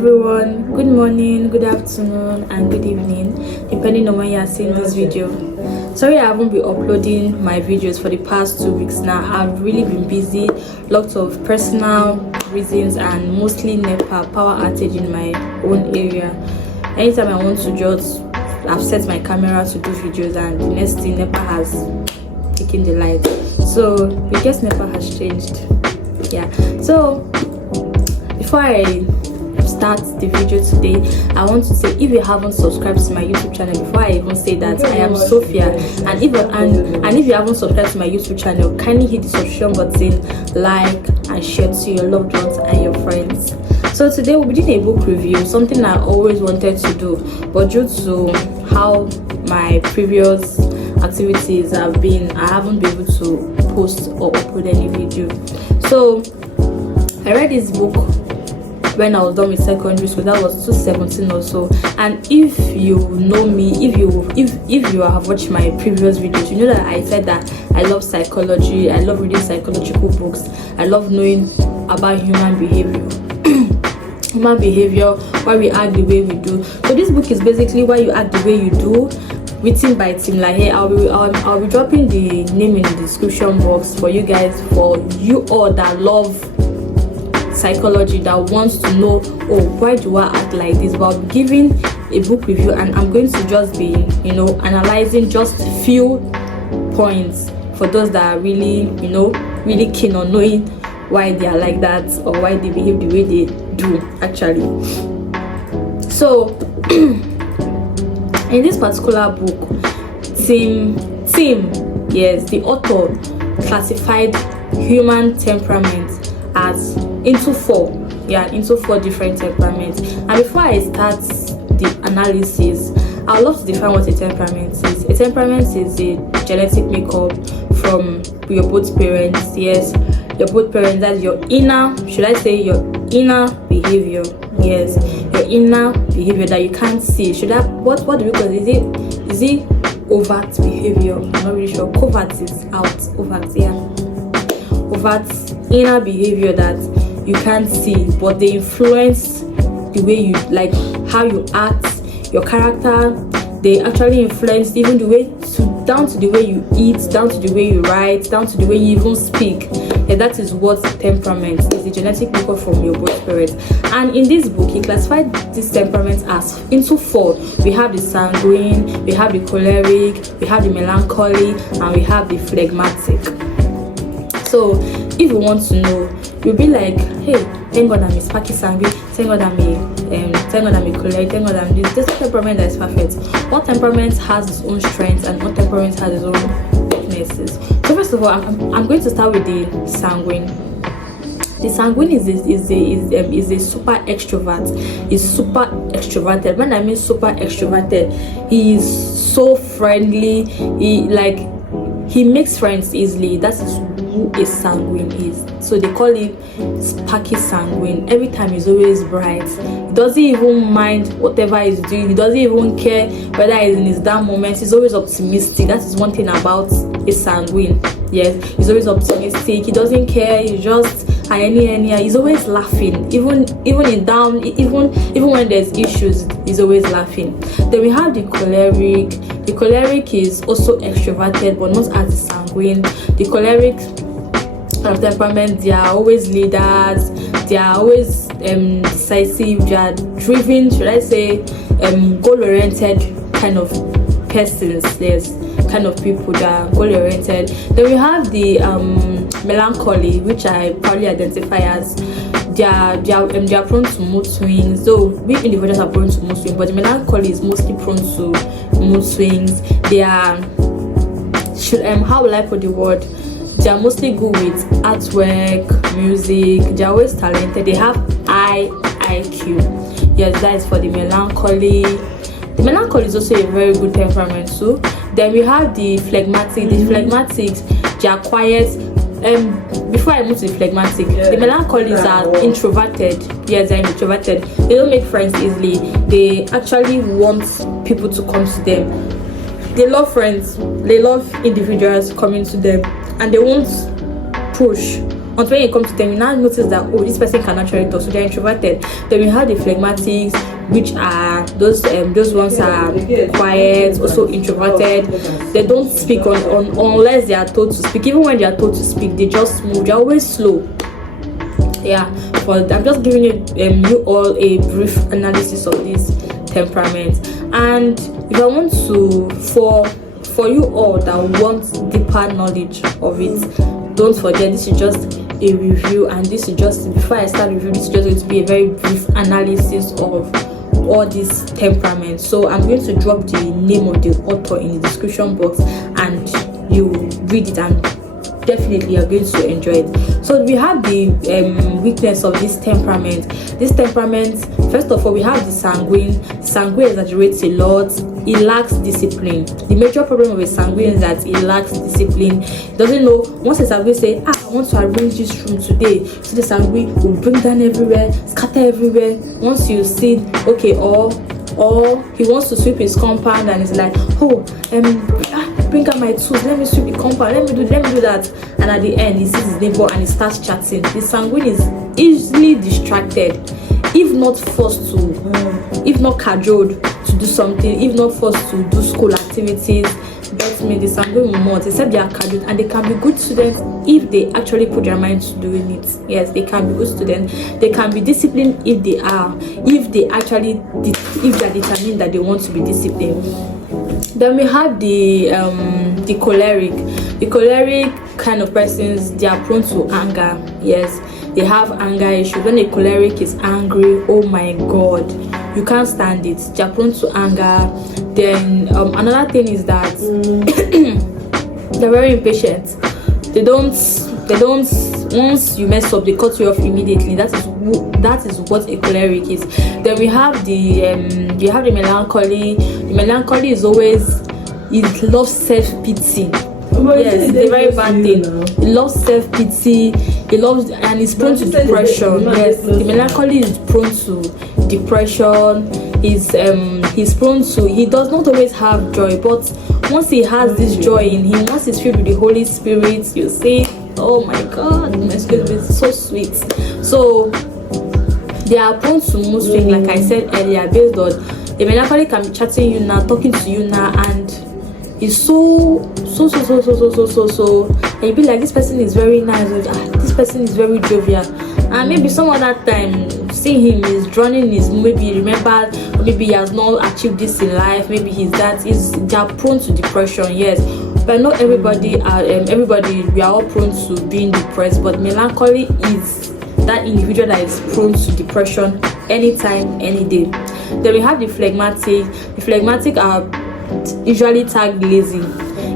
everyone, good morning, good afternoon and good evening depending on when you are seeing this video. Sorry I haven't been uploading my videos for the past 2 weeks now. I've really been busy, lots of personal reasons and mostly NEPA power outage in my own area. Anytime I want to just, I've set my camera to do videos and the next thing NEPA has taken the light. So I guess NEPA has changed. Yeah, so before I start the video today, I want to say, if you haven't subscribed to my YouTube channel, before I even say that, I am Sophia, and if you haven't subscribed to my YouTube channel, kindly hit the subscription button, like and share to your loved ones and your friends. So today we'll be doing a book review, something I always wanted to do, but due to how my previous activities have been, I haven't been able to post or upload any video. So I read this book when I was done with secondary school. That was 2017 or so. And if you know me, if you have watched my previous videos, you know that I said that I love psychology, I love reading psychological books, I love knowing about human behavior why we act the way we do. So this book is basically why you act the way you do, written by Team Lahaye. I'll be dropping the name in the description box for you guys, for you all that love psychology, that wants to know, oh, why do I act like this? But I'll be giving a book review and I'm going to just be, analyzing just few points for those that are really, really keen on knowing why they are like that or why they behave the way they do actually. So in this particular book, the author classified human temperament as into four different temperaments. And before I start the analysis, I would love to define what a temperament is. A temperament is a genetic makeup from your both parents. Yes, your both parents. That's your inner, your inner behavior. Yes, your inner behavior that you can't see. What do we call it? Is it overt behavior? I'm not really sure. Covert is out. Overt, yeah. Overt inner behavior that you can't see, but they influence the way you, like how you act, your character. They actually influence even the way down to the way you eat, down to the way you write, down to the way you even speak. And that is what temperament is, the genetic makeup from your both parents. And in this book, he classified this temperament as into four. We have the sanguine, we have the choleric, we have the melancholy, and we have the phlegmatic. So if you want to know, you'll be like, hey, thank God I'm a sparky sanguine, thank God I'm a choleric, thank God I'm this temperament that is perfect. What temperament has its own strengths and what temperament has its own weaknesses? So first of all, I'm going to start with the sanguine. The sanguine is a super extrovert. He's super extroverted. When I mean super extroverted, he is so friendly. He makes friends easily. That is who a sanguine is. So they call it sparky sanguine. Every time he's always bright. He doesn't even mind whatever he's doing. He doesn't even care whether he's in his down moments. He's always optimistic. That is one thing about a sanguine. Yes, he's always optimistic. He doesn't care. He just he's always laughing. Even in down, even when there's issues, he's always laughing. Then we have the choleric. The choleric is also extroverted, but not as the sanguine. The choleric temperament, they are always leaders. They are always decisive. They are driven, should I say, goal-oriented kind of persons. There's kind of people that are goal-oriented. Then we have the melancholy, which I probably identify as they are prone to mood swings. So we individuals are prone to mood swings, but the melancholy is mostly prone to mood swings. They are how will I put the word? They are mostly good with artwork, music. They are always talented. They have high IQ. Yes, that is for the melancholy. The melancholy is also a very good temperament too. Then we have the phlegmatic. The phlegmatics, they are quiet. Before I move to the phlegmatic, the melancholies are introverted. Yes, they're introverted. They don't make friends easily. They actually want people to come to them. They love friends. They love individuals coming to them, and they won't push until when you come to them, you now notice that, oh, this person can actually talk, so they're introverted. Then we have the phlegmatics, which are those ones are quiet, also introverted. They don't speak unless they are told to speak. Even when they are told to speak, they just move. They're always slow. Yeah, but I'm just giving you all a brief analysis of this temperament. And if I want to, for you all that want deeper knowledge of it, don't forget, this is just a review, and this is just, before I start review, this is just going to be a very brief analysis of all these temperaments. So I'm going to drop the name of the author in the description box, and you read it, and definitely you're going to enjoy it. So we have the weakness of this temperament. This temperament, first of all, we have the sanguine. Sanguine exaggerates a lot. He lacks discipline. The major problem of a sanguine is that he lacks discipline. He doesn't know. Once a sanguine say, I want to arrange this room today, so the sanguine will bring down everywhere, scatter everywhere. Once you see, okay, or he wants to sweep his compound, and he's like, oh, bring out my tools, let me sweep the compound, let me do that. And at the end, he sees his neighbor and he starts chatting. The sanguine is easily distracted, if not forced to, if not cajoled to do something, if not forced to do school activities. But me, the sanguine will not, except they are cajoled, and they can be good students if they actually put their mind to doing it. Yes, they can be good students. They can be disciplined if they are, if they are determined that they want to be disciplined. Then we have the choleric. The choleric kind of persons, they are prone to anger. Yes, they have anger issues. When a choleric is angry, oh my god, you can't stand it. They are prone to anger. Then another thing is that they're very impatient. They don't once you mess up, they cut you off immediately. That is what a choleric is. Then we have the melancholy. The melancholy is always, it loves self-pity. Yes, it's a very bad thing. He loves self-pity. He loves, and he's prone to depression. Yes, the melancholy is prone to depression. He's prone to, he does not always have joy, but once he has this joy in him, once he's filled with the Holy Spirit, you see, oh my god, my spirit is so sweet. So they are prone to mood swing, like I said earlier, based on the melancholy can be chatting you now, talking to you now, and it's so and you be like, this person is very nice, this person is very jovial, and maybe some other time see him is drowning his, maybe he remembered, or maybe he has not achieved this in life, maybe they are prone to depression. Yes, but not everybody we are all prone to being depressed, but melancholy is that individual that is prone to depression anytime, any day. Then we have the phlegmatic. The phlegmatic are usually tagged lazy.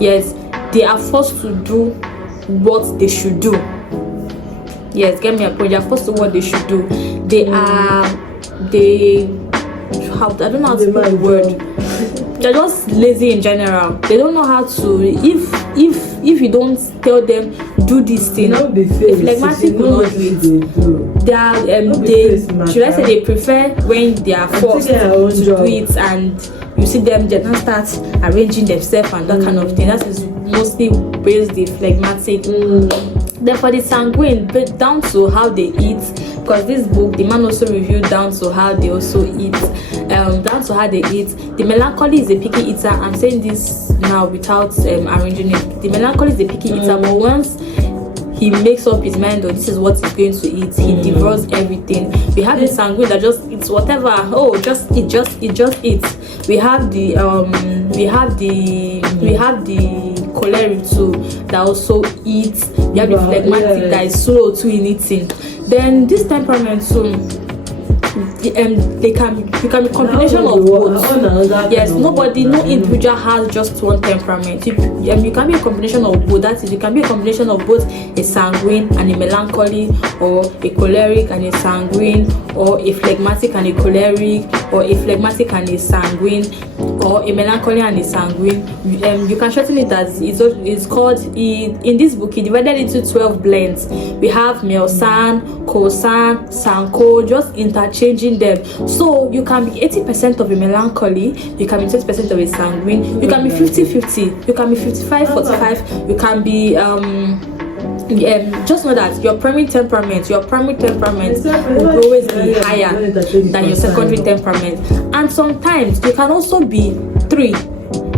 Yes, they are forced to do what they should do. Yes, get me a point. They are forced to do what they should do. I don't know how to put the word. They're just lazy in general. They don't know how to, if you don't tell them do this thing, the phlegmatic will not do it. Should I say they prefer when they are forced to do it, and you see them, they don't start arranging themselves and that kind of thing. That is mostly based the phlegmatic. Then for the sanguine, but down to how they eat, because this book, the man also reviewed down to how they also eat. Down to how they eat. The melancholy is a picky eater. I'm saying this now without arranging it. The melancholy is a picky eater, but once he makes up his mind on this is what he's going to eat, he devours everything. We have the sanguine that just eats whatever. Oh, just eat. We have the choleric too that also eats. We have the phlegmatic that is slow too in eating. Then this temperament too, they can be a combination of both. Yes, no individual has just one temperament. You can be a combination of both. That is, you can be a combination of both a sanguine and a melancholy, or a choleric and a sanguine, or a phlegmatic and a choleric, or a phlegmatic and a sanguine, or a melancholy and a sanguine. You can shorten it as it's called. In this book, he divided it into 12 blends. We have Melsan, Kosan, Sanko, just interchanging them. So you can be 80% of a melancholy, you can be 20% of a sanguine, you can be 50-50, you can be 55-45, you can be just know that your primary temperament will always be higher than your secondary temperament. And sometimes you can also be 3.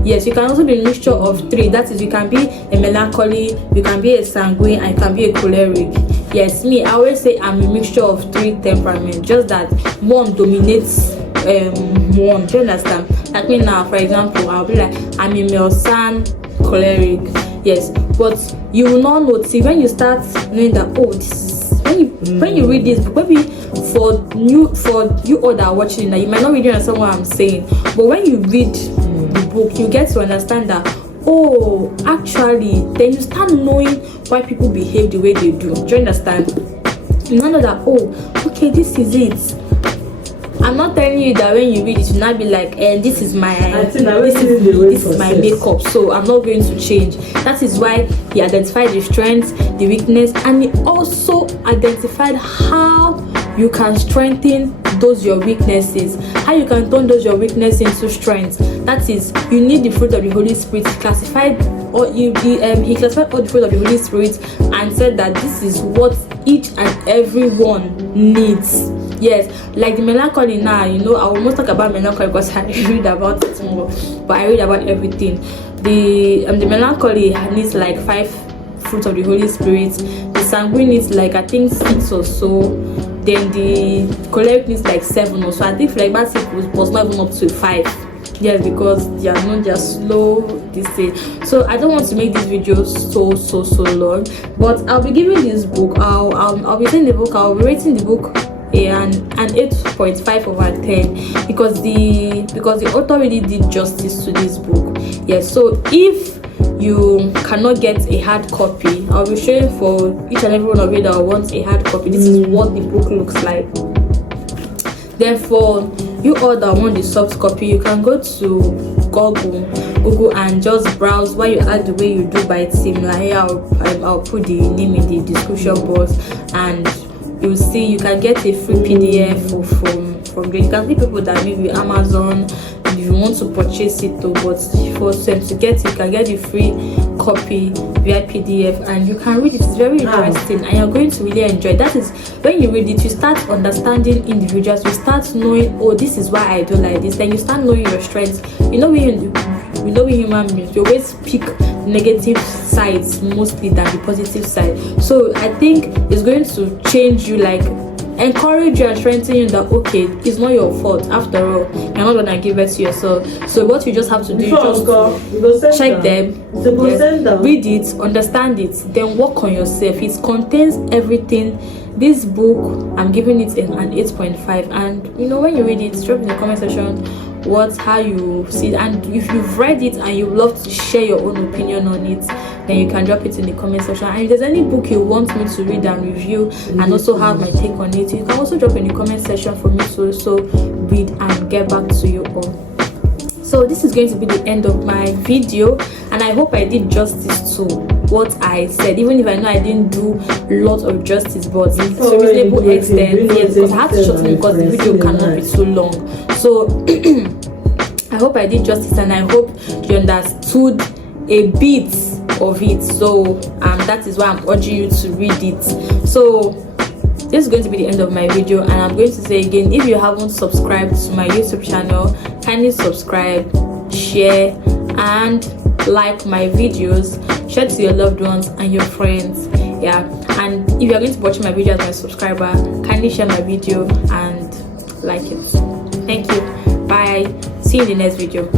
Yes, you can also be a mixture of 3. That is, you can be a melancholy, you can be a sanguine, and you can be a choleric. Yes, me, I always say I'm a mixture of 3 temperaments, just that one dominates one. Do you understand? Like me now, for example, I'll be like, I'm a Melsan choleric. Yes, but you will not notice when you start knowing that, oh, this is when you read this book. Maybe for you all that are watching that, you might not really understand what I'm saying, but when you read the book, you get to understand that, oh, actually, then you start knowing why people behave the way they do. Do you understand? You now know that, oh, okay, this is it. I'm not telling you that when you read it, you not be like, this is my makeup, so I'm not going to change. That is why he identified the strengths, the weakness, and he also identified how you can strengthen those your weaknesses, how you can turn those your weaknesses into strengths. That is, you need the fruit of the Holy Spirit. He classified all the fruit of the Holy Spirit and said that this is what each and every one needs. Yes, like the melancholy now, I will most talk about melancholy because I read about it more, but I read about everything. The melancholy needs like 5 fruits of the Holy Spirit. The sanguine needs like, I think, 6 or so. Then the choleric needs like 7 or so. I think like that was not even up to 5. Yes, because they are not just slow this day. So I don't want to make this video so long, but I'll be giving this book, I'll be saying the book, I'll be rating the book an 8.5 over 10 because the author really did justice to this book. Yes, so if you cannot get a hard copy, I'll be showing for each and every one of you that wants a hard copy. This is what the book looks like. Then for you all that want the soft copy, you can go to Google and just browse while you add the way you do by Team Lahaye. I'll put the name in the description box, and you'll see you can get a free PDF from there. You can see people that maybe Amazon, if you want to purchase it though, but for them to get it, you can get the free copy via PDF and you can read it. It's very interesting and you're going to really enjoy it. That is, when you read it, you start understanding individuals, you start knowing, oh, this is why I do like this. Then you start knowing your strengths. We human beings, we always pick negative sides mostly than the positive side. So I think it's going to change you, like encourage you and strengthen you that, okay, it's not your fault after all, you're not gonna give it to yourself. So what you just have to do is just check them, read it, understand it, then work on yourself. It contains everything. This book, I'm giving it an 8.5, and when you read it, drop in the comment section how you see it, and if you've read it and you love to share your own opinion on it, then you can drop it in the comment section. And if there's any book you want me to read and review and also have my take on it, you can also drop in the comment section for me to also read and get back to you all. So this is going to be the end of my video, and I hope I did justice to what I said, even if I know I didn't do a lot of justice, but to a reasonable extent. Yes, because I have to shorten it because the video cannot be too long. So I hope I did justice, and I hope you understood a bit of it. So that is why I'm urging you to read it. So this is going to be the end of my video, and I'm going to say again, if you haven't subscribed to my YouTube channel, kindly subscribe, share, and like my videos. Share to your loved ones and your friends. And if you're going to watch my video as my subscriber, kindly share my video and like it. Thank you. Bye. See you in the next video.